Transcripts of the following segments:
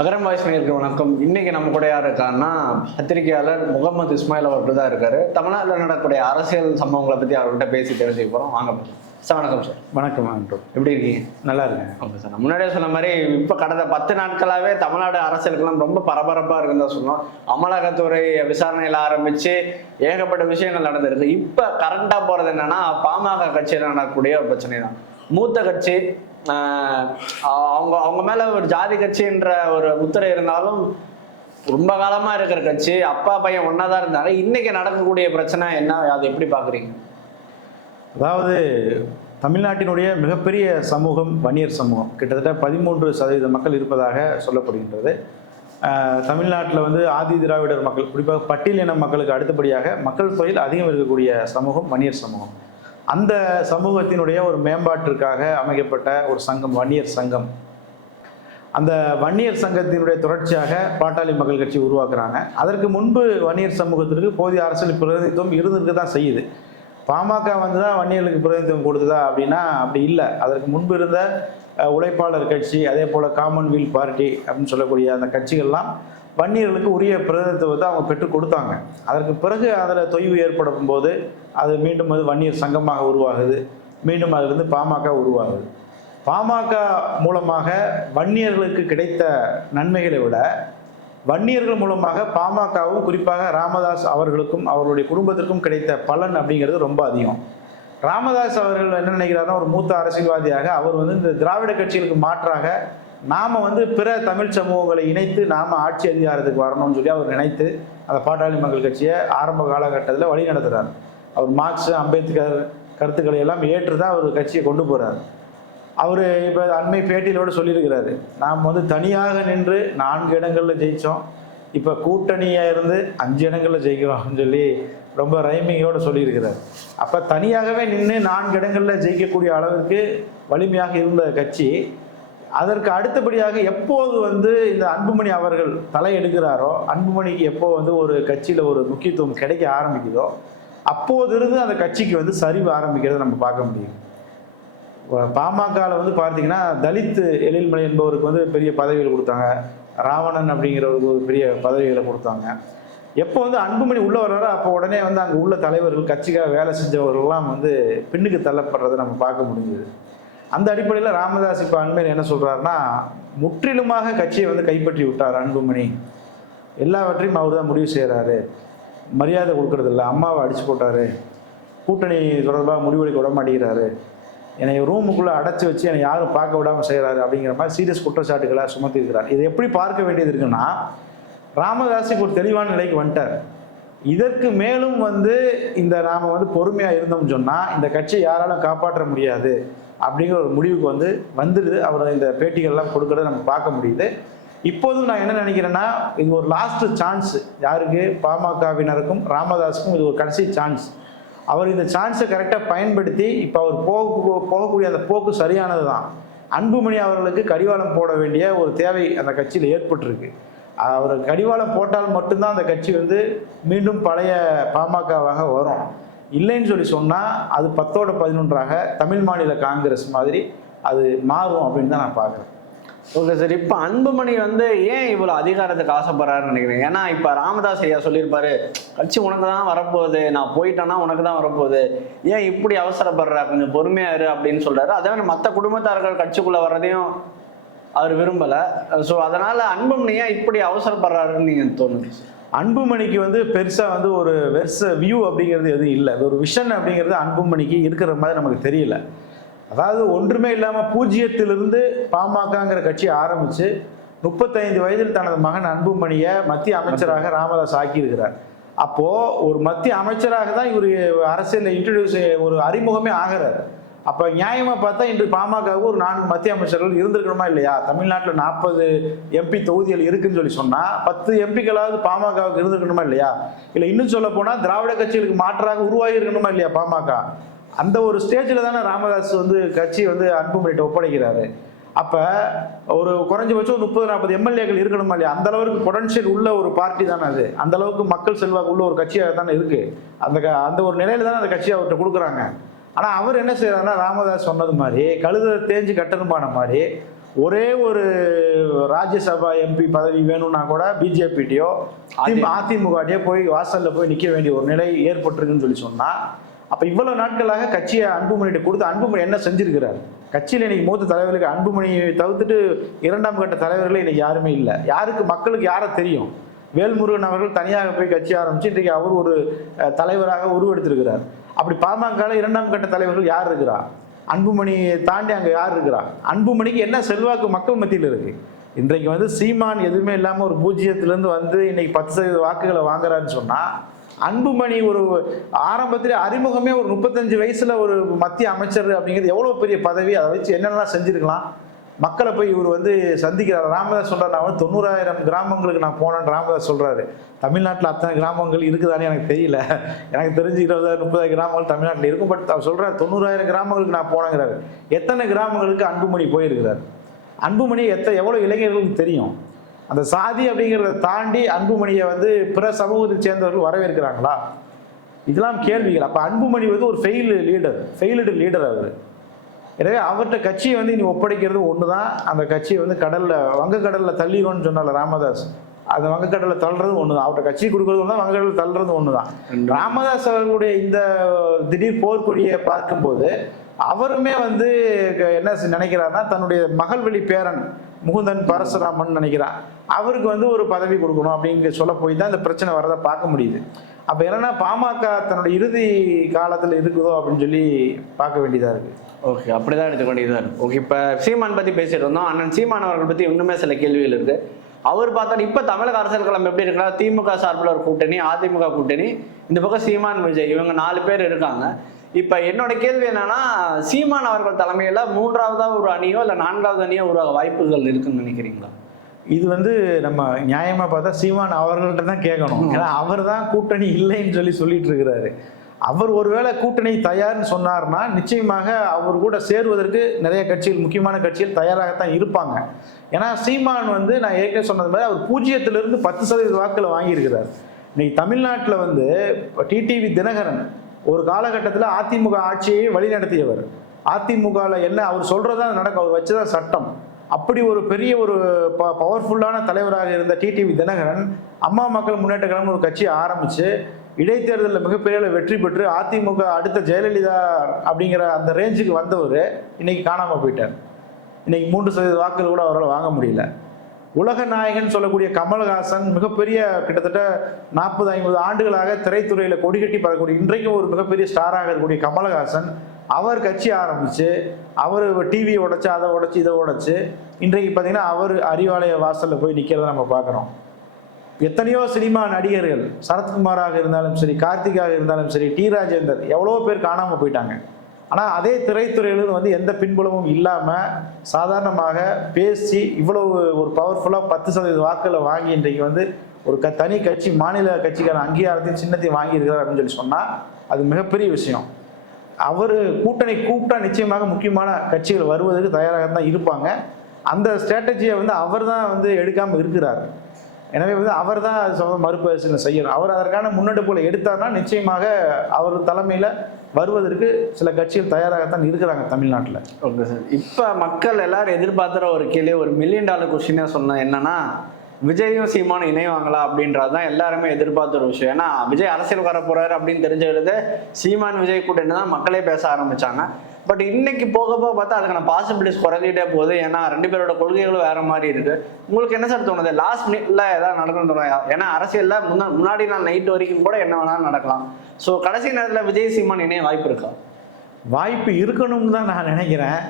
அகரம் voice நேயர்களுக்கு வணக்கம். இன்னைக்கு நம்ம கூட யார் இருக்காருன்னா பத்திரிகையாளர் முகமது இஸ்மாயில் அவர்கள் தான் இருக்காரு. தமிழ்நாட்டில் நடக்கக்கூடிய அரசியல் சம்பவங்களை பத்தி அவர்கிட்ட பேசி தெரிஞ்சுக்க போறோம். வாங்க சார் வணக்கம் சார். வணக்கம் ஆண்டோ எப்படி இருக்கீங்க? நல்லா இருக்கேன். Okay sir. முன்னாடியே சொன்ன மாதிரி இப்போ கடந்த பத்து நாட்களாகவே தமிழ்நாடு அரசியலுக்கெல்லாம் ரொம்ப பரபரப்பாக இருக்குன்னு தான் சொன்னோம் அமலாக்கத்துறை விசாரணையில் ஆரம்பித்து ஏகப்பட்ட விஷயங்கள் நடந்திருக்கு. இப்போ கரண்டாக போகிறது என்னன்னா பாமக கட்சியில் நடக்கக்கூடிய ஒரு பிரச்சனை தான் மூத்த கட்சி அவங்க அவங்க மேலே ஒரு ஜாதி கட்சின்ற ஒரு முத்திரை இருந்தாலும் ரொம்ப காலமா இருக்கிற கட்சி அப்பா பையன் ஒன்றா தான் இருந்தாங்க. இன்னைக்கு நடக்கக்கூடிய பிரச்சனை என்ன? அதை எப்படி பார்க்குறீங்க? அதாவது தமிழ்நாட்டினுடைய மிகப்பெரிய சமூகம் வன்னியர் சமூகம். கிட்டத்தட்ட பதிமூன்று சதவீத மக்கள் இருப்பதாக சொல்லப்படுகின்றது. தமிழ்நாட்டில் வந்து ஆதி திராவிடர் மக்கள் குறிப்பாக பட்டியலின மக்களுக்கு அடுத்தபடியாக மக்கள் தொகையில் அதிகம் இருக்கக்கூடிய சமூகம் வன்னியர் சமூகம். அந்த சமூகத்தினுடைய ஒரு மேம்பாட்டிற்காக அமைக்கப்பட்ட ஒரு சங்கம் வன்னியர் சங்கம். அந்த வன்னியர் சங்கத்தினுடைய தொடர்ச்சியாக பாட்டாளி மக்கள் கட்சி உருவாக்குறாங்க. அதற்கு முன்பு வன்னியர் சமூகத்திற்கு போதிய அரசியல் பிரதிநிதித்துவம் இருந்திருக்கு தான் செய்யுது. பாமக வந்து தான் வன்னியர்களுக்கு பிரதிநிதித்துவம் கொடுத்ததா அப்படின்னா அப்படி இல்லை. அதற்கு முன்பு இருந்த உழைப்பாளர் கட்சி அதே போல் காமன்வெல்த் பார்ட்டி அப்படின்னு சொல்லக்கூடிய அந்த கட்சிகள்லாம் வன்னியர்களுக்கு உரிய பிரதிநிதித்துவத்தை அவங்க பெற்றுக் கொடுத்தாங்க. அதற்கு பிறகு அதில் தொய்வு ஏற்படும் போது அது மீண்டும் அது வன்னியர் சங்கமாக உருவாகுது. மீண்டும் அதிலிருந்து பாமக உருவாகுது. பாமக மூலமாக வன்னியர்களுக்கு கிடைத்த நன்மைகளை விட வன்னியர்கள் மூலமாக பாமகவும் குறிப்பாக ராமதாஸ் அவர்களுக்கும் அவருடைய குடும்பத்திற்கும் கிடைத்த பலன் அப்படிங்கிறது ரொம்ப அதிகம். ராமதாஸ் அவர்கள் என்ன நினைக்கிறாருன்னா ஒரு மூத்த அரசியல்வாதியாக அவர் வந்து இந்த திராவிட கட்சிகளுக்கு மாற்றாக நாம் வந்து பிற தமிழ் சமூகங்களை இணைத்து நாம் ஆட்சி அதிகாரத்துக்கு வரணும்னு சொல்லி அவர் நினைத்து அந்த பாட்டாளி மக்கள் கட்சியை ஆரம்ப காலகட்டத்தில் வழி நடத்துகிறார் அவர் மார்க்ஸ் அம்பேத்கர் கருத்துக்களை எல்லாம் ஏற்று தான் அவர் கட்சியை கொண்டு போகிறார் அவர் இப்போ அண்மை பேட்டியிலோடு சொல்லியிருக்கிறாரு. நாம் வந்து தனியாக நின்று நான்கு இடங்களில் ஜெயித்தோம் இப்போ கூட்டணியாக இருந்து அஞ்சு இடங்களில் ஜெயிக்கிறோம்னு சொல்லி ரொம்ப ரைமிங்கோடு சொல்லியிருக்கிறார். அப்போ தனியாகவே நின்று நான்கு இடங்களில் ஜெயிக்கக்கூடிய அளவிற்கு வலிமையாக இருந்த கட்சி அதற்கு அடுத்தபடியாக எப்போது வந்து இந்த அன்புமணி அவர்கள் தலையெடுக்கிறாரோ அன்புமணிக்கு எப்போ வந்து ஒரு கட்சியில் ஒரு முக்கியத்துவம் கிடைக்க ஆரம்பிக்குதோ அப்போது இருந்து அந்த கட்சிக்கு வந்து சரிவு ஆரம்பிக்கிறத நம்ம பார்க்க முடியும். பாமகவில் வந்து பார்த்தீங்கன்னா தலித் எழில்மலை என்பவருக்கு வந்து பெரிய பதவிகள் கொடுத்தாங்க. ராவணன் அப்படிங்கிறவருக்கு ஒரு பெரிய பதவிகளை கொடுத்தாங்க. எப்போ வந்து அன்புமணி உள்ள வர்றாரோ அப்போ உடனே வந்து அங்கே உள்ள தலைவர்கள் கட்சிக்காக வேலை செஞ்சவர்கள்லாம் வந்து பின்னுக்கு தள்ளப்படுறதை நம்ம பார்க்க முடிஞ்சது. அந்த அடிப்படையில் ராமதாஸ் இப்போ அண்மையில் என்ன சொல்கிறாருன்னா முற்றிலுமாக கட்சியை வந்து கைப்பற்றி விட்டார் அன்புமணி. எல்லாவற்றையும் அவர் தான் முடிவு செய்கிறாரு மரியாதை கொடுக்கறதில்ல அம்மாவை அடிச்சு போட்டாரு. கூட்டணி தொடர்பாக முடிவெடுக்க விட மாட்டேங்கிறாரு. என்னை ரூமுக்குள்ளே அடைச்சி வச்சு என்னை யாரும் பார்க்க விடாமல் செய்கிறாரு அப்படிங்கிற மாதிரி சீரியஸ் குற்றச்சாட்டுகளை சுமத்தியிருக்கிறார். இதை எப்படி பார்க்க வேண்டியது இருக்குன்னா ராமதாஸுக்கு ஒரு தெளிவான நிலைக்கு வந்துட்டார். இதற்கு மேலும் வந்து இந்த நாம் வந்து பொறுமையாக இருந்தோம்னு சொன்னால் இந்த கட்சியை யாராலும் காப்பாற்ற முடியாது. அப்படிங்கிற ஒரு முடிவுக்கு வந்து வந்துடுது. அவர் இந்த பேட்டிகள்லாம் கொடுக்கறத நம்ம பார்க்க முடியுது. இப்போதும் நான் என்ன நினைக்கிறேன்னா இது ஒரு லாஸ்ட் சான்ஸ் யாருக்கு? பாமகவினருக்கும் ராமதாஸுக்கும் இது ஒரு கடைசி சான்ஸ் அவர் இந்த சான்ஸை கரெக்டாக பயன்படுத்தி இப்போ அவர் போக போகக்கூடிய அந்த போக்கு சரியானது தான். அன்புமணி அவர்களுக்கு கடிவாளம் போட வேண்டிய ஒரு தேவை அந்த கட்சியில் ஏற்பட்டிருக்கு. அவர் கடிவாளம் போட்டால் மட்டும்தான் அந்த கட்சி வந்து மீண்டும் பழைய பாமகவாக வரும். இல்லைன்னு சொல்லி சொன்னால் அது பத்தோட பதினொன்றாக தமிழ் மாநில காங்கிரஸ் மாதிரி அது மாறும் அப்படின்னு தான் நான் பார்க்குறேன். ஓகே சார் இப்போ அன்புமணி வந்து ஏன் இவ்வளோ அதிகாரத்துக்கு ஆசைப்படுறாருன்னு நினைக்கிறேன் ஏன்னா இப்போ ராமதாஸ் ஐயா சொல்லியிருப்பாரு கட்சி உனக்கு தான் வரப்போகுது நான் போயிட்டேன்னா உனக்கு தான் வரப்போகுது. ஏன் இப்படி அவசரப்படுற? கொஞ்சம் பொறுமையாக இரு அப்படின்னு சொல்கிறாரு அதே மாதிரி மற்ற குடும்பத்தார்கள் கட்சிக்குள்ளே வர்றதையும் அவர் விரும்பலை. ஸோ அதனால் அன்புமணி ஏன் இப்படி அவசரப்படுறாருன்னு நீங்கள் தோணுது அன்புமணிக்கு வந்து பெருசாக வந்து ஒரு வெர்ச வியூ அப்படிங்கிறது எதுவும் இல்லை. ஒரு விஷன் அப்படிங்கிறது அன்புமணிக்கு இருக்கிற மாதிரி நமக்கு தெரியல. அதாவது ஒன்றுமே இல்லாமல் பூஜ்ஜியத்திலிருந்து பாமகங்கிற கட்சி ஆரம்பித்து முப்பத்தைந்து வயதில் தனது மகன் அன்புமணியை மத்திய அமைச்சராக ராமதாஸ் ஆக்கியிருக்கிறார். அப்போது ஒரு மத்திய அமைச்சராக தான் இவர் அரசியலில் இன்ட்ரடியூஸ் ஒரு அறிமுகமே ஆகிறார். அப்போ நியாயமாக பார்த்தா இன்று பாமகவுக்கு ஒரு நான்கு மத்திய அமைச்சர்கள் இருந்திருக்கணுமா இல்லையா? தமிழ்நாட்டில் நாற்பது எம்பி தொகுதிகள் இருக்குன்னு சொல்லி சொன்னால் பத்து எம்பிக்களாவது பாமகவுக்கு இருந்திருக்கணுமா இல்லையா? இல்லை இன்னும் சொல்ல போனால் திராவிட கட்சிகளுக்கு மாற்றாக உருவாகி இருக்கணுமா இல்லையா பாமக? அந்த ஒரு ஸ்டேஜில் தானே ராமதாஸ் வந்து கட்சி வந்து அன்புமணிட்ட ஒப்படைக்கிறாரு. அப்போ ஒரு குறைஞ்சபட்சம் ஒரு முப்பது நாற்பது எம்எல்ஏக்கள் இருக்கணுமா இல்லையா? அந்த அளவுக்கு பொடன்ஷியல் உள்ள ஒரு பார்ட்டி தானே அது. அந்த அளவுக்கு மக்கள் செல்வாக்கு உள்ள ஒரு கட்சியாக தானே இருக்கு. அந்த க- அந்த ஒரு நிலையில தானே அந்த கட்சியை அவர்கிட்ட கொடுக்குறாங்க. ஆனால் அவர் என்ன செய்யறாருன்னா ராமதாஸ் சொன்னது மாதிரி கழுதை தேஞ்சு கட்டணுமான மாதிரி ஒரே ஒரு ராஜ்யசபா எம்பி பதவி வேணும்னா கூட பிஜேபிட்டையோ அதிமுகட்டையோ போய் வாசல்ல போய் நிற்க வேண்டிய ஒரு நிலை ஏற்பட்டிருக்குன்னு சொல்லி சொன்னா அப்ப இவ்வளவு நாட்களாக கட்சியை அன்புமணிகிட்ட கொடுத்து அன்புமணி என்ன செஞ்சிருக்கிறார்? கட்சியில் இன்னைக்கு மூத்த தலைவர்களுக்கு அன்புமணியை தவிர்த்துட்டு இரண்டாம் கட்ட தலைவர்கள் இன்னைக்கு யாருமே இல்லை. யாருக்கு மக்களுக்கு யாரை தெரியும்? வேல்முருகன் அவர்கள் தனியாக போய் கட்சி ஆரம்பிச்சு இன்றைக்கு அவர் ஒரு தலைவராக உருவெடுத்திருக்கிறார். அப்படி பாமக இரண்டாம் கட்ட தலைவர்கள் யார் இருக்கிறா? அன்புமணியை தாண்டி அங்கே யார் இருக்கிறா? அன்புமணிக்கு என்ன செல்வாக்கு மக்கள் மத்தியில் இருக்கு? இன்றைக்கு வந்து சீமான் எதுவுமே இல்லாமல் ஒரு பூஜ்ஜியத்திலேருந்து வந்து இன்னைக்கு பத்து சதவீத வாக்குகளை வாங்குறான்னு சொன்னால் அன்புமணி ஒரு ஆரம்பத்தில் அறிமுகமே ஒரு முப்பத்தஞ்சு வயசுல ஒரு மத்திய அமைச்சர் அப்படிங்கிறது எவ்வளோ பெரிய பதவி அதை வச்சு என்னென்னலாம் செஞ்சிருக்கலாம்? மக்களை போய் இவர் வந்து சந்திக்கிறார். ராமதாஸ் சொல்கிறார் நான் வந்து தொண்ணூறாயிரம் கிராமங்களுக்கு நான் போனேன்னு ராமதாஸ் சொல்கிறாரு தமிழ்நாட்டில் அத்தனை கிராமங்கள் இருக்குதானே எனக்கு தெரியல. எனக்கு தெரிஞ்சு இருபதாயிரம் முப்பதாயிரம் கிராமங்கள் தமிழ்நாட்டில் இருக்கும். பட் அவர் சொல்கிறார் தொண்ணூறாயிரம் கிராமங்களுக்கு நான் போனேங்கிறாரு. எத்தனை கிராமங்களுக்கு அன்புமணி போயிருக்கிறார்? அன்புமணி எத்த எவ்வளோ இளைஞர்களுக்கு தெரியும்? அந்த சாதி அப்படிங்கிறத தாண்டி அன்புமணியை வந்து பிற சமூகத்தை சேர்ந்தவர்கள் வரவேற்கிறாங்களா? இதெல்லாம் கேள்விகள். அப்போ அன்புமணி வந்து ஒரு ஃபெயிலு லீடர் ஃபெயில்டு லீடர் அவர். எனவே அவர்கிட்ட கட்சியை வந்து நீ ஒப்படைக்கிறது ஒன்று தான் அந்த கட்சியை வந்து கடலில் வங்கக்கடலில் தள்ளிடும்னு சொன்னால ராமதாஸ். அந்த வங்கக்கடலில் தள்ளுறது ஒன்று தான் அவர்கிட்ட கட்சி கொடுக்கறது ஒன்று தான் வங்கக்கடலில் தள்ளுறது ஒன்று தான் ராமதாஸ் அவர்களுடைய இந்த திடீர் போர்க்கொடியை பார்க்கும்போது அவருமே வந்து என்ன நினைக்கிறாருன்னா தன்னுடைய மகள் வழி பேரன் முகுந்தன் பரசுராமன் நினைக்கிறான் அவருக்கு வந்து ஒரு பதவி கொடுக்கணும் அப்படிங்க சொல்ல போய் தான் இந்த பிரச்சனை வரதை பார்க்க முடியுது. அப்போ என்னன்னா பாமக தன்னுடைய இறுதி காலத்தில் இருக்குதோ அப்படின்னு சொல்லி பார்க்க வேண்டியதாக இருக்கு. ஓகே அப்படிதான் எடுத்துக்க வேண்டியதா ஓகே இப்போ சீமான் பத்தி பேசிட்டு இருந்தோம் அண்ணன் சீமான் அவர்கள் பத்தி இன்னுமே சில கேள்விகள் இருக்கு. அவர் பார்த்தா இப்ப தமிழக அரசியல் களம் எப்படி இருக்குன்னா திமுக சார்பில் ஒரு கூட்டணி அதிமுக கூட்டணி இந்த பக்கம் சீமான் விஜய் இவங்க நாலு பேர் இருக்காங்க. இப்ப என்னோட கேள்வி என்னன்னா சீமான் அவர்கள் தலைமையில மூன்றாவதா ஒரு அணியோ இல்ல நான்காவது அணியோ உருவாக வாய்ப்புகள் இருக்குன்னு நினைக்கிறீங்களா? இது வந்து நம்ம நியாயமா பார்த்தா சீமான் அவர்கள்ட்ட தான் கேட்கணும். ஏன்னா அவர் தான் கூட்டணி இல்லைன்னு சொல்லி சொல்லிட்டு இருக்கிறாரு. அவர் ஒருவேளை கூட்டணி தயார்னு சொன்னார்னா நிச்சயமாக அவர் கூட சேருவதற்கு நிறைய கட்சிகள் முக்கியமான கட்சிகள் தயாராகத்தான் இருப்பாங்க. ஏன்னா சீமான் வந்து நான் ஏற்கனவே சொன்னது மாதிரி அவர் பூஜ்ஜியத்திலிருந்து பத்து சதவீத வாக்கில் வாங்கியிருக்கிறார். இன்னைக்கு தமிழ்நாட்டில் வந்து டிடிவி தினகரன் ஒரு காலகட்டத்தில் அதிமுக ஆட்சியை வழிநடத்தியவர் அதிமுகவில் என்ன அவர் சொல்கிறதா நடக்கும் அவர் வச்சதா சட்டம். அப்படி ஒரு பெரிய ஒரு ப பவர்ஃபுல்லான தலைவராக இருந்த டிடிவி தினகரன் அம்மா மக்கள் முன்னேற்ற கழகம் ஒரு கட்சியை ஆரம்பித்து இடைத்தேர்தலில் மிகப்பெரிய அளவு வெற்றி பெற்று அதிமுக அடுத்த ஜெயலலிதா அப்படிங்கிற அந்த ரேஞ்சுக்கு வந்தவர் இன்னைக்கு காணாமல் போயிட்டார். இன்னைக்கு மூன்று சதவீத வாக்குகள் கூட அவரால் வாங்க முடியல. உலக நாயகன் சொல்லக்கூடிய கமல்ஹாசன் மிகப்பெரிய கிட்டத்தட்ட நாற்பது ஐம்பது ஆண்டுகளாக திரைத்துறையில் கொடிகட்டி பறக்கக்கூடிய இன்றைக்கும் ஒரு மிகப்பெரிய ஸ்டாராக இருக்கக்கூடிய கமல்ஹாசன் அவர் கட்சி ஆரம்பித்து அவர் டிவியை உடைச்சு அதை உடைச்சு இதை உடைச்சு இன்றைக்கு பார்த்தீங்கன்னா அவர் அறிவாலய வாசலில் போய் நிற்கிறத நம்ம பார்க்குறோம். எத்தனையோ சினிமா நடிகர்கள் சரத்குமாராக இருந்தாலும் சரி கார்த்திகாக இருந்தாலும் சரி டி ராஜேந்தர் எவ்வளோ பேர் காணாமல் போயிட்டாங்க. ஆனால் அதே திரைத்துறையிலும் வந்து எந்த பின்புலமும் இல்லாமல் சாதாரணமாக பேசி இவ்வளவு ஒரு பவர்ஃபுல்லாக பத்து சதவீத வாக்குகளை வாங்கி இன்றைக்கு வந்து ஒரு க தனி கட்சி மாநில கட்சிக்கான அங்கீகாரத்தையும் சின்னத்தையும் வாங்கியிருக்கிறார் அப்படின்னு சொல்லி சொன்னால் அது மிகப்பெரிய விஷயம். அவர் கூட்டணி கூப்பிட்டா நிச்சயமாக முக்கியமான கட்சிகள் வருவதற்கு தயாராக தான் இருப்பாங்க. அந்த ஸ்ட்ராட்டஜியை வந்து அவர் தான் வந்து எடுக்காமல் இருக்கிறார். எனவே வந்து அவர் தான் மறுபரிசீலனை செய்யணும். அவர் அதற்கான முன்னெடுப்புகளை எடுத்தார்னா நிச்சயமாக அவர் தலைமையில் வருவதற்கு சில கட்சிகள் தயாராகத்தான் இருக்கிறாங்க தமிழ்நாட்டில். Okay sir. இப்போ மக்கள் எல்லாரும் எதிர்பார்த்துற ஒரு கேள்வி ஒரு மில்லியன் டாலர் கொஸ்டினாக சொன்ன என்னன்னா விஜயும் சீமானும் இணைவாங்களா அப்படின்றது தான் எல்லாருமே எதிர்பார்த்த ஒரு விஷயம். ஏன்னா விஜய் அரசியல் வர போறாரு அப்படின்னு தெரிஞ்சுக்கிறது சீமான் விஜய் கூட்டணி தான் மக்களே பேச ஆரம்பிச்சாங்க. பட் இன்னைக்கு போக போக பார்த்தா அதுக்கான பாசிபிலிட்டிஸ் குறைஞ்சிட்டே போகுது. ஏன்னா ரெண்டு பேரோட கொள்கைகளும் வேற மாதிரி இருக்கு. உங்களுக்கு என்ன சார் தோணுது? லாஸ்ட் மினிட்ல ஏதாவது நடக்கணும் தோணும் ஏன்னா அரசியல்ல முன்னா முன்னாடி நாள் நைட் வரைக்கும் கூட என்ன வேணாலும் நடக்கலாம். ஸோ கடைசி நேரத்தில் விஜய் சீமான் இணைய வாய்ப்பு இருக்கா? வாய்ப்பு இருக்கணும்னு தான் நான் நினைக்கிறேன்.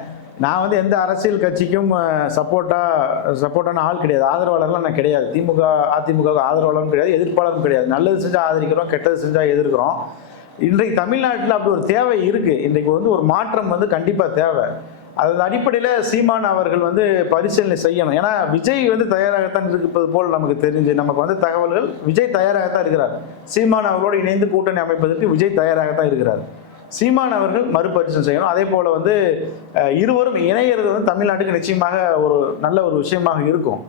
நான் வந்து எந்த அரசியல் கட்சிக்கும் சப்போர்ட்டாக சப்போர்ட்டான ஆள் கிடையாது. ஆதரவாளர்லாம் நான் கிடையாது. திமுக அதிமுக ஆதரவாளரும் கிடையாது. எதிர்ப்பாளரும் கிடையாது. நல்லது செஞ்சால் ஆதரிக்கிறோம் கெட்டது செஞ்சால் எதிர்க்கிறோம். இன்றைக்கு தமிழ்நாட்டில் அப்படி ஒரு தேவை இருக்குது இன்றைக்கு வந்து ஒரு மாற்றம் வந்து கண்டிப்பாக தேவை. அதன் அடிப்படையில் சீமான் அவர்கள் வந்து பரிசீலனை செய்யணும். ஏன்னா விஜய் வந்து தயாராகத்தான் இருப்பது போல் நமக்கு தெரிஞ்சு நமக்கு வந்து தகவல்கள் விஜய் தயாராகத்தான் இருக்கிறார். சீமான் அவர்களோடு இணைந்து கூட்டணி அமைப்பதற்கு விஜய் தயாராகத்தான் இருக்கிறார். சீமான் அவர்கள் மறுபரிசீலனை செய்யணும். அதே போல் வந்து இருவரும் இணையிறது வந்து தமிழ்நாட்டுக்கு நிச்சயமாக ஒரு நல்ல ஒரு விஷயமாக இருக்கும்.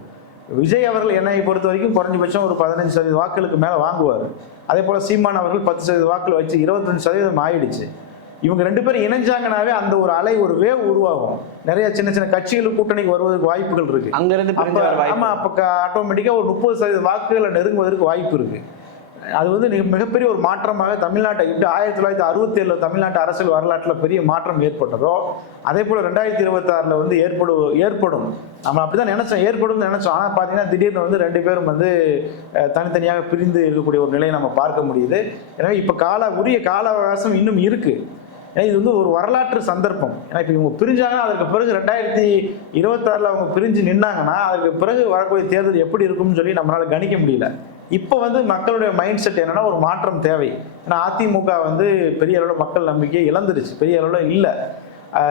விஜய் அவர்கள் என்னை பொறுத்த வரைக்கும் குறைஞ்சபட்சம் ஒரு பதினஞ்சு சதவீத வாக்குகளுக்கு மேலே வாங்குவார். அதே போல் சீமான் அவர்கள் பத்து சதவீத வாக்குகள் வச்சு இருபத்தஞ்சு சதவீதம் ஆயிடுச்சு. இவங்க ரெண்டு பேரும் இணைஞ்சாங்கனாவே அந்த ஒரு அலை ஒரு வேவ் உருவாகும். நிறைய சின்ன சின்ன கட்சிகள் கூட்டணிக்கு வருவதற்கு வாய்ப்புகள் இருக்கு. அங்கிருந்து ஆமா அப்ப ஆட்டோமேட்டிக்கா ஒரு முப்பது சதவீத வாக்குகளை நெருங்குவதற்கு வாய்ப்பு இருக்கு. அது வந்து மிக- மிகப்பெரிய ஒரு மாற்றமாக தமிழ்நாட்டை இப்படி ஆயிரத்தி தொள்ளாயிரத்தி அறுபத்தி ஏழுல தமிழ்நாட்டு அரசியல் வரலாற்றில் பெரிய மாற்றம் ஏற்பட்டதோ அதே போல ரெண்டாயிரத்தி இருபத்தி ஆறுல வந்து ஏற்படு ஏற்படும். நம்ம அப்படிதான் நினைச்சோம். ஏற்படும் நினைச்சோம். ஆனால் பார்த்தீங்கன்னா திடீர்னு வந்து ரெண்டு பேரும் வந்து தனித்தனியாக பிரிந்து இருக்கக்கூடிய ஒரு நிலையை நம்ம பார்க்க முடியுது. எனவே இப்போ கால உரிய கால அவகாசம் இன்னும் இருக்கு. ஏன்னா இது வந்து ஒரு வரலாற்று சந்தர்ப்பம். ஏன்னா இப்போ இவங்க பிரிஞ்சாங்கன்னா அதற்கு பிறகு ரெண்டாயிரத்தி இருபத்தாறில் அவங்க பிரிஞ்சு நின்னாங்கன்னா அதுக்கு பிறகு வரக்கூடிய தேர்தல் எப்படி இருக்கும்னு சொல்லி நம்மளால் கணிக்க முடியல. இப்போ வந்து மக்களுடைய மைண்ட் செட் என்னன்னா ஒரு மாற்றம் தேவை. ஏன்னா அதிமுக வந்து பெரிய அளவில் மக்கள் நம்பிக்கையை இழந்துருச்சு. பெரிய அளவில் இல்லை.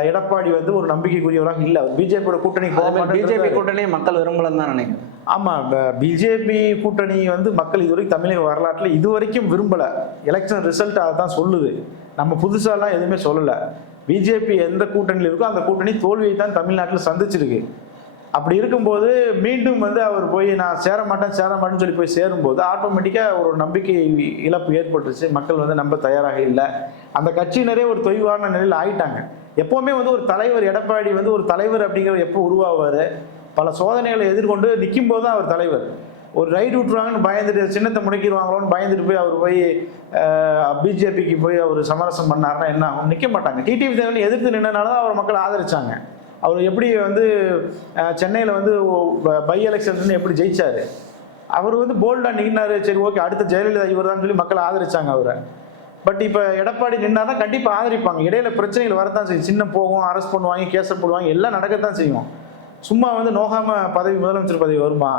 எடப்பாடி வந்து ஒரு நம்பிக்கைக்குரியவராக இல்லை. பிஜேபியோட கூட்டணி பிஜேபி கூட்டணி மக்கள் விரும்பலன்னு தான் நினைக்கிறேன். ஆமா பிஜேபி கூட்டணி வந்து மக்கள் இதுவரைக்கும் தமிழக வரலாற்றில் இதுவரைக்கும் விரும்பல. எலெக்ஷன் ரிசல்ட் அதை தான் சொல்லுது. நம்ம புதுசாலாம் எதுவுமே சொல்லல. பிஜேபி எந்த கூட்டணியில் இருக்கோ அந்த கூட்டணி தோல்வியை தான் தமிழ்நாட்டில் சந்திச்சிருக்கு. அப்படி இருக்கும்போது மீண்டும் வந்து அவர் போய் நான் சேர மாட்டேன் சேர மாட்டேன்னு சொல்லி போய் சேரும்போது ஆட்டோமேட்டிக்காக ஒரு நம்பிக்கை இழப்பு ஏற்பட்டுருச்சு. மக்கள் வந்து நம்ப தயாராக இல்லை. அந்த கட்சியினரே ஒரு தொய்வான நிலையில் ஆயிட்டாங்க. எப்போவுமே வந்து ஒரு தலைவர் எடப்பாடி வந்து ஒரு தலைவர் அப்படிங்கிறது எப்போ உருவாவார்? பல சோதனைகளை எதிர்கொண்டு நிற்கும் போது தான் அவர் தலைவர். ஒரு ரைடு விட்டுருவாங்கன்னு பயந்துட்டு சின்னத்தை முடக்கிடுவாங்களோன்னு பயந்துட்டு போய் அவர் போய் பிஜேபிக்கு போய் அவர் சமரசம் பண்ணாருன்னா என்ன ஆகும்? நிற்க மாட்டாங்க. டிடிவி தேவன் எதிர்த்து நின்றனால தான் அவர் மக்கள் ஆதரிச்சாங்க. அவர் எப்படி வந்து சென்னையில் வந்து பை எலெக்ஷன் எப்படி ஜெயிச்சார்? அவர் வந்து போல்டாக நின்னார் சரி ஓகே அடுத்த ஜெயலலிதா இவர் தான் சொல்லி மக்கள் ஆதரிச்சாங்க அவரை. பட் இப்போ எடப்பாடி நின்னார்னா கண்டிப்பாக ஆதரிப்பாங்க. இடையில பிரச்சனைகள் வரதான் செய்யும். சின்ன போகும் அரெஸ்ட் பண்ணுவாங்க கேஸ் போடுவாங்க எல்லாம் நடக்கத்தான் செய்யும். சும்மா வந்து நோகாம பதவி முதலமைச்சர் பதவி வருமா?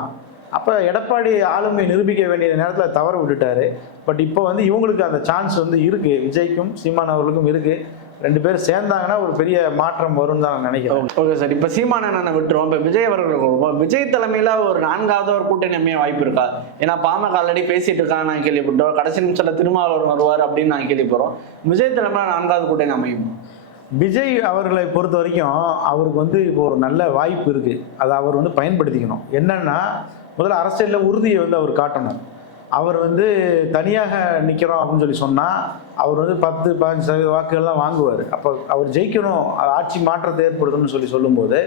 அப்போ எடப்பாடி ஆளுமை நிரூபிக்க வேண்டிய நேரத்தில் தவற விட்டுட்டாரு. பட் இப்போ வந்து இவங்களுக்கு அந்த சான்ஸ் வந்து இருக்கு. விஜய்க்கும் சீமான் அவர்களுக்கும் இருக்குது ரெண்டு பேரும் சேர்ந்தாங்கன்னா ஒரு பெரிய மாற்றம் வரும்னு தான் நான் நினைக்கிறேன். Okay sir. இப்போ சீமானண்ணனை விட்டுருவோம். இப்போ விஜய் அவர்கள் வருவோம். விஜய் தலைமையில ஒரு நான்காவது ஒரு கூட்டணி அமைய வாய்ப்பு இருக்கா? ஏன்னா பாமக ஆல்ரெடி பேசிட்டு இருக்காங்க நான் கேள்விப்பட்டோம். கடைசி நிமிஷத்துல திருமாவளவன் வருவார் அப்படின்னு நான் கேள்விப்படுறோம். விஜய் தலைமையில நான்காவது கூட்டணி அமையும்? விஜய் அவர்களை பொறுத்த வரைக்கும் அவருக்கு வந்து இப்போ ஒரு நல்ல வாய்ப்பு இருக்கு. அதை அவர் வந்து பயன்படுத்திக்கணும். என்னன்னா முதல்ல அரசியலில் உறுதியை வந்து அவர் காட்டணும். அவர் வந்து தனியாக நிற்கிறோம் அப்படின்னு சொல்லி சொன்னால் அவர் வந்து பத்து பதினஞ்சு சதவீத வாக்குகள் தான் வாங்குவார். அப்போ அவர் ஜெயிக்கணும் ஆட்சி மாற்றத்தை ஏற்படுத்தணும்னு சொல்லி சொல்லும்போது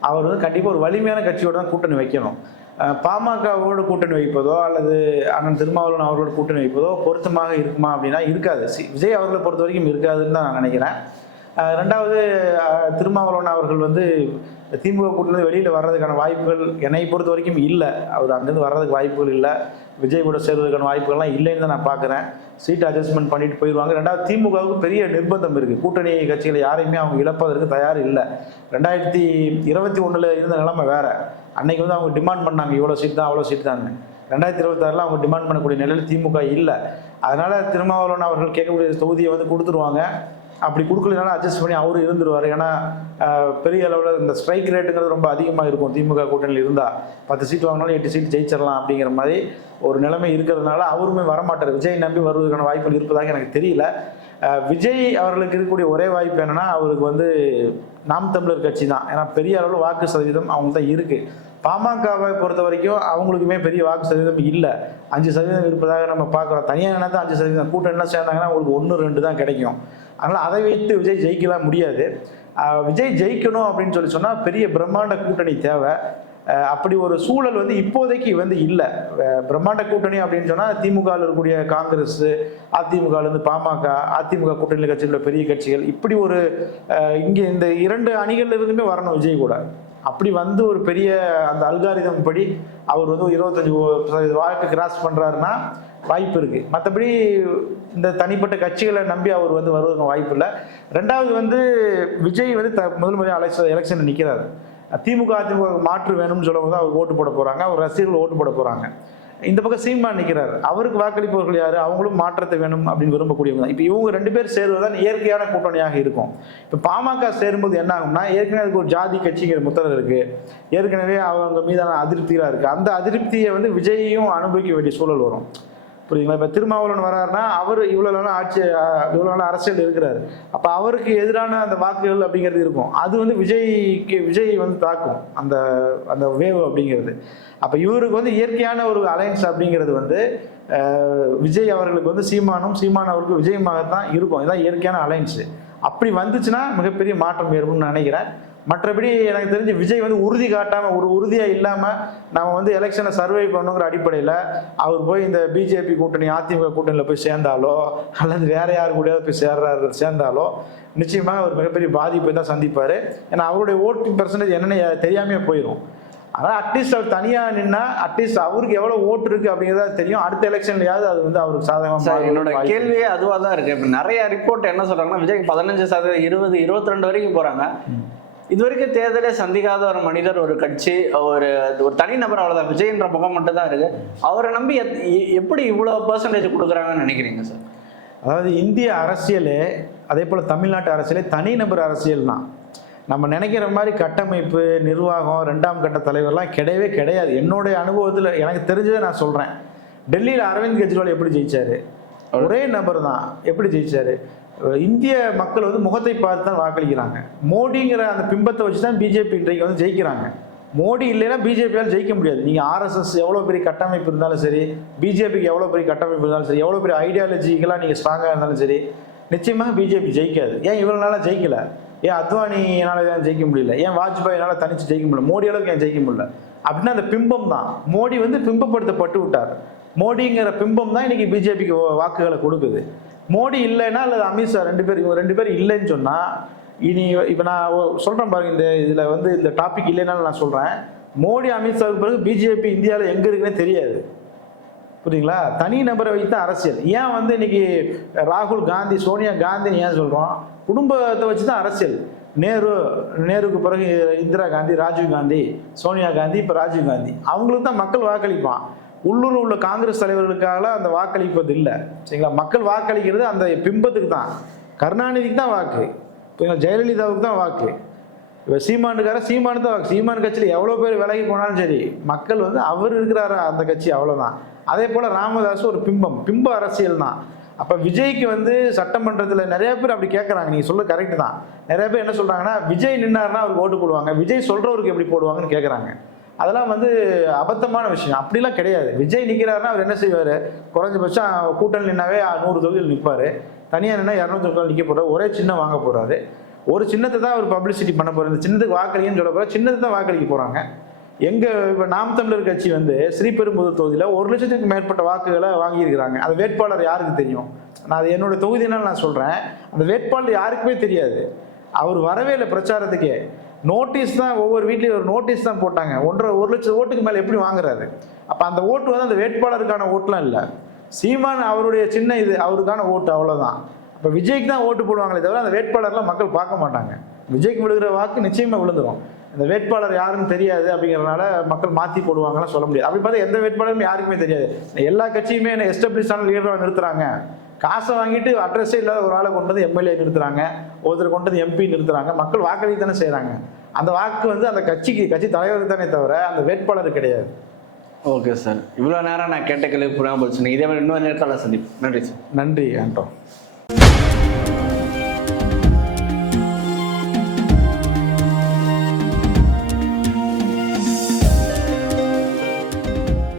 அவர் வந்து கண்டிப்பாக ஒரு வலிமையான கட்சியோட தான் கூட்டணி வைக்கணும். பாமகவோடு கூட்டணி வைப்பதோ அல்லது அண்ணன் திருமாவளவன் அவர்களோட கூட்டணி வைப்பதோ பொருத்தமாக இருக்குமா அப்படின்னா இருக்காது. சி- விஜய் அவர்களை பொறுத்த வரைக்கும் இருக்காதுன்னு தான் நான் நினைக்கிறேன். ரெண்டாவது திருமாவளவன் அவர்கள் வந்து திமுக கூட்டிலிருந்து வெளியில் வர்றதுக்கான வாய்ப்புகள் என்னை பொறுத்த வரைக்கும் இல்லை. அவர் அங்கேருந்து வர்றதுக்கு வாய்ப்புகள் இல்லை. விஜய் கூட சேர்வதற்கான வாய்ப்புகள்லாம் இல்லைன்னு தான் நான் பார்க்குறேன். சீட் அட்ஜஸ்ட்மெண்ட் பண்ணிட்டு போயிடுவாங்க ரெண்டாவது திமுகவுக்கு பெரிய நிர்பந்தம் இருக்குது கூட்டணி கட்சிகளை யாரையுமே அவங்க இழப்பதற்கு தயார் இல்லை. ரெண்டாயிரத்தி இருபத்தி ஒன்றில் இருந்த நிலைமை வேற. அன்னைக்கு வந்து அவங்க டிமாண்ட் பண்ணாங்க. இவ்வளோ சீட் தான் அவ்வளோ சீட் தான் ரெண்டாயிரத்தி இருபத்தாறில் அவங்க டிமாண்ட் பண்ணக்கூடிய நிலையில் திமுக இல்லை. அதனால் திருமாவளவன் அவர்கள் கேட்கக்கூடிய தொகுதியை வந்து கொடுத்துருவாங்க. அப்படி கொடுக்கலனாலும் அட்ஜஸ்ட் பண்ணி அவரும் இருந்துருவார். ஏன்னா பெரிய அளவில் இந்த ஸ்ட்ரைக் ரேட்டுங்கிறது ரொம்ப அதிகமாக இருக்கும். திமுக கூட்டணியில் இருந்தால் பத்து சீட் வாங்கினாலும் எட்டு சீட் ஜெயிச்சிடலாம் அப்படிங்கிற மாதிரி ஒரு நிலைமை இருக்கிறதுனால அவருமே வரமாட்டார். விஜய் நம்பி வருவதற்கான வாய்ப்புகள் இருப்பதாக எனக்கு தெரியல. விஜய் அவர்களுக்கு இருக்கக்கூடிய ஒரே வாய்ப்பு என்னன்னா அவருக்கு வந்து நாம் தமிழர் கட்சி தான் ஏன்னா பெரிய அளவில் வாக்கு சதவீதம் அவங்க தான் இருக்குது பாமகவை பொறுத்த வரைக்கும் அவங்களுக்குமே பெரிய வாக்கு சதவீதம் இல்லை. அஞ்சு சதவீதம் இருப்பதாக நம்ம பார்க்குறோம். தனியாக என்ன தான் அஞ்சு சதவீதம். கூட்டணிலாம் சேர்ந்தாங்கன்னா அவங்களுக்கு ஒன்று ரெண்டு தான் கிடைக்கும். அதனால் அதை வைத்து விஜய் ஜெயிக்கலாம் முடியாது. விஜய் ஜெயிக்கணும் அப்படின்னு சொல்லி சொன்னால் பெரிய பிரம்மாண்ட கூட்டணி தேவை. அப்படி ஒரு சூழல் வந்து இப்போதைக்கு வந்து இல்லை. பிரம்மாண்ட கூட்டணி அப்படின்னு சொன்னால் திமுகவில் இருக்கக்கூடிய காங்கிரஸ் அதிமுகலேருந்து பாமக அதிமுக கூட்டணியில் கட்சியில் பெரிய கட்சிகள் இப்படி ஒரு இங்கே இந்த இரண்டு அணிகள்ல இருந்துமே வரணும் விஜய் கூட. அப்படி வந்து ஒரு பெரிய அந்த அல்காரிதம் படி அவர் வந்து இருபத்தஞ்சி இருபத்தஞ்சு வாக்கு கிராஸ் பண்ணுறாருன்னா வாய்ப்பு இருக்கு. மற்றபடி இந்த தனிப்பட்ட கட்சிகளை நம்பி அவர் வந்து வருவதற்கு வாய்ப்பு இல்லை. ரெண்டாவது வந்து விஜய் வந்து த முதல் முறையாக அலெக்ஷன் எலெக்ஷனில் நிற்கிறார் திமுக அதிமுக மாற்று வேணும்னு சொல்லும்போது அவர் ஓட்டு போட போகிறாங்க அவர் ரசிகர்கள் ஓட்டு போட போகிறாங்க இந்த பக்கம் சீமான் நிற்கிறார் அவருக்கு வாக்களிப்பவர்கள் யார்? அவங்களும் மாற்றத்தை வேணும் அப்படின்னு விரும்பக்கூடியவங்க தான். இப்போ இவங்க ரெண்டு பேர் சேருவதுதான் இயற்கையான கூட்டணியாக இருக்கும். இப்போ பாமக சேரும்போது என்ன ஆகும்னா ஏற்கனவே அதுக்கு ஒரு ஜாதி கட்சிங்கிற முத்திரை இருக்குது ஏற்கனவே அவங்க மீதான அதிருப்திகளாக இருக்குது அந்த அதிருப்தியை வந்து விஜயையும் அனுபவிக்க வேண்டிய சூழல் வரும். புரியுதுங்களா? இப்போ திருமாவளவன் வராருன்னா அவர் இவ்வளோ நாள் ஆட்சி இவ்வளோ நாள் அரசியல் இருக்கிறாரு. அப்போ அவருக்கு எதிரான அந்த வாக்குகள் அப்படிங்கிறது இருக்கும். அது வந்து விஜய்க்கு விஜய் வந்து தாக்கும். அந்த அந்த வேவ் அப்படிங்கிறது. அப்போ இவருக்கு வந்து இயற்கையான ஒரு அலைன்ஸ் அப்படிங்கிறது வந்து விஜய் அவர்களுக்கு வந்து சீமானும் சீமான் அவருக்கு விஜயமாக தான் இருக்கும். இதான் இயற்கையான அலையன்ஸு அப்படி வந்துச்சுன்னா மிகப்பெரிய மாற்றம் ஏற்படும் நினைக்கிறேன். மற்றபடி எனக்கு தெரிஞ்சு விஜய் வந்து உறுதி காட்டாமல் ஒரு உறுதியாக இல்லாமல் நம்ம வந்து எலெக்ஷனை சர்வை பண்ணுங்கிற அடிப்படையில் அவர் போய் இந்த பிஜேபி கூட்டணி அதிமுக கூட்டணியில் போய் சேர்ந்தாலோ அல்லது வேற யார் கூடயாவது போய் சேர்றாரு சேர்ந்தாலோ நிச்சயமாக அவர் மிகப்பெரிய பாதிப்பை தான் சந்திப்பார். ஏன்னா அவருடைய ஓட்டிங் பெர்சன்டேஜ் என்னென்னு தெரியாமே போயிடும் ஆனால் அட்லீஸ்ட் அவர் தனியாக நின்னா அட்லீஸ்ட் அவருக்கு எவ்வளோ ஓட்டு இருக்கு அப்படிங்கிறத தெரியும். அடுத்த எலெக்ஷன்லயாவது அது வந்து அவருக்கு சார் சாதகமாக என்னோட கேள்வியே அதுவா தான் இருக்கு. இப்ப நிறைய ரிப்போர்ட் என்ன சொல்றாங்கன்னா விஜய் பதினஞ்சு சதவீதம் இருபது இருபத்தி ரெண்டு வரைக்கும் போறாங்க. இது வரைக்கும் தேர்தலே சந்திக்காத ஒரு மனிதர் ஒரு கட்சி ஒரு ஒரு தனிநபர் அவ்வளவுதான். விஜய்ன்ற முகம் மட்டும் தான் இருக்கு. அவரை நம்பி எப்படி இவ்வளவு பெர்சன்டேஜ் கொடுக்குறாங்கன்னு நினைக்கிறீங்க சார் அதாவது இந்திய அரசியலே அதே போல் தமிழ்நாட்டு அரசியலே தனிநபர் அரசியல் தான். நம்ம நினைக்கிற மாதிரி கட்டமைப்பு நிர்வாகம் ரெண்டாம் கட்ட தலைவர்லாம் கிடையவே கிடையாது. என்னுடைய அனுபவத்தில் எனக்கு தெரிஞ்சதை நான் சொல்கிறேன் டெல்லியில் அரவிந்த் கெஜ்ரிவால் எப்படி ஜெயிச்சாரு? ஒரே நபர் தான். எப்படி ஜெயிச்சாரு? இந்திய மக்கள் வந்து முகத்தை பார்த்து தான் வாக்களிக்கிறாங்க. மோடிங்கிற அந்த பிம்பத்தை வச்சு தான் பிஜேபி இன்றைக்கு வந்து ஜெயிக்கிறாங்க. மோடி இல்லைன்னா பிஜேபியால் ஜெயிக்க முடியாது. நீங்கள் ஆர்எஸ்எஸ் எவ்வளோ பெரிய கட்டமைப்பு இருந்தாலும் சரி பிஜேபிக்கு எவ்வளோ பெரிய கட்டமைப்பு இருந்தாலும் சரி எவ்வளோ பெரிய ஐடியாலஜிக்கெல்லாம் நீங்கள் ஸ்ட்ராங்காக இருந்தாலும் சரி நிச்சயமாக பிஜேபி ஜெயிக்காது. ஏன் இவ்வளோ நாளாக ஜெயிக்கல? ஏன் அத்வானியால ஏன் ஜெயிக்க முடியல? ஏன் வாஜ்பாயினால தனிச்சு ஜெயிக்க முடியல? மோடி அளவுக்கு ஏன் ஜெயிக்க முடியல? அப்படின்னா அந்த பிம்பம் தான். மோடி வந்து பிம்பப்படுத்தப்பட்டு விட்டார். மோடிங்கிற பிம்பம் தான் இன்னைக்கு பிஜேபிக்கு வாக்குகளை கொடுக்குது. மோடி இல்லைன்னா அல்லது அமித்ஷா ரெண்டு பேர் இவங்க ரெண்டு பேர் இல்லைன்னு சொன்னால் இனி இப்போ நான் சொல்கிறேன் பாருங்க இந்த இதில் வந்து இந்த டாபிக் இல்லைனாலும் நான் சொல்கிறேன் மோடி அமித்ஷாவுக்கு பிறகு பிஜேபி இந்தியாவில் எங்கே இருக்குன்னே தெரியாது. புரியுங்களா தனி நபரை வைத்து அரசியல். ஏன் வந்து இன்னைக்கு ராகுல் காந்தி சோனியா காந்தின்னு ஏன் சொல்கிறோம் குடும்பத்தை வச்சு தான் அரசியல். நேரு நேருக்கு பிறகு இந்திரா காந்தி ராஜீவ் காந்தி சோனியா காந்தி இப்போ ராஜீவ் காந்தி. அவங்களுக்கு தான் மக்கள் வாக்களிப்பான். உள்ளூர் உள்ள காங்கிரஸ் தலைவர்களுக்காக அந்த வாக்களிப்பது இல்லை. சரிங்களா? மக்கள் வாக்களிக்கிறது அந்த பிம்பத்துக்கு தான். கருணாநிதிக்கு தான் வாக்கு. இப்போ ஜெயலலிதாவுக்கு தான் வாக்கு. இப்போ சீமானுக்கார சீமானு தான் வாக்கு. சீமான் கட்சியில் எவ்வளோ பேர் விலகி போனாலும் சரி மக்கள் வந்து அவர் இருக்கிறாரா அந்த கட்சி அவ்வளோதான் அதே போல் ராமதாஸ் ஒரு பிம்பம். பிம்ப அரசியல் தான். அப்போ விஜய்க்கு வந்து சட்டமன்றத்தில் நிறைய பேர் அப்படி கேட்குறாங்க நீங்கள் சொல்ல கரெக்ட் தான். நிறைய பேர் என்ன சொல்கிறாங்கன்னா விஜய் நின்னார்னா அவருக்கு ஓட்டு போடுவாங்க. விஜய் சொல்கிறவருக்கு எப்படி போடுவாங்கன்னு கேட்குறாங்க அதெல்லாம் வந்து அபத்தமான விஷயம். அப்படிலாம் கிடையாது. விஜய் நிற்கிறாருன்னா அவர் என்ன செய்வார்? குறைஞ்சபட்சம் கூட்டணி நின்னாவே நூறு தொகுதியில் நிற்பார் தனியாக நின்னா இரநூத்தி தொகுதியில் நிற்க போகிறார் ஒரே சின்னம் வாங்க போகிறாரு ஒரு சின்னத்தை தான் அவர் பப்ளிசிட்டி பண்ண போகிறார் இந்த சின்னத்துக்கு வாக்களிங்கன்னு சொல்ல போகிறார் சின்னத்தை தான் வாக்களிக்க போகிறாங்க எங்கள் இப்போ நாம் தமிழர் கட்சி வந்து ஸ்ரீபெரும்புதூர் தொகுதியில் ஒரு லட்சத்துக்கு மேற்பட்ட வாக்குகளை வாங்கியிருக்கிறாங்க. அந்த வேட்பாளர் யாருக்கு தெரியும்? நான் அது என்னோட தொகுதினால் நான் சொல்கிறேன் அந்த வேட்பாளர் யாருக்குமே தெரியாது. அவர் வரவே இல்லை பிரச்சாரத்துக்கே. நோட்டீஸ் தான் ஒவ்வொரு வீட்லேயும் ஒரு நோட்டீஸ் தான் போட்டாங்க. ஒன்றரை ஒரு லட்சம் ஓட்டுக்கு மேலே எப்படி வாங்குறாரு? அப்போ அந்த ஓட்டு வந்து அந்த வேட்பாளருக்கான ஓட்டுலாம் இல்லை. சீமான் அவருடைய சின்ன இது அவருக்கான ஓட்டு அவ்வளோதான் இப்போ விஜய்க்கு தான் ஓட்டு போடுவாங்களே தவிர அந்த வேட்பாளர்லாம் மக்கள் பார்க்க மாட்டாங்க. விஜய்க்கு விழுகிற வாக்கு நிச்சயமாக விழுந்துடும் இந்த வேட்பாளர் யாருன்னு தெரியாது அப்படிங்கிறனால மக்கள் மாற்றி போடுவாங்கன்னு சொல்ல முடியாது. அப்படி பார்த்தா எந்த வேட்பாளருமே யாருக்குமே தெரியாது. எல்லா கட்சியுமே என்ன எஸ்டாப்ளிஷான லீடராக நிறுத்துறாங்க. காசை வாங்கிட்டு அட்ரஸே இல்லாத ஒரு ஆளை கொண்டு வந்து எம்எல்ஏ நிறுத்துறாங்க. ஒருத்தர் கொண்டு வந்து எம்பி நிறுத்துறாங்க. மக்கள் வாக்களிக்க தானே செய்கிறாங்க அந்த வாக்கு வந்து அந்த கட்சிக்கு கட்சி தலைவருக்கு தானே தவிர அந்த வேட்பாளர் கிடையாது. Okay sir. இவ்வளவு நேரம் நான் கேட்ட கேள்வி புரியாமல் போச்சு. இதே மாதிரி இன்னொரு நேரத்தில் சந்திப்போம். நன்றி சார். நன்றி ஆண்டோம்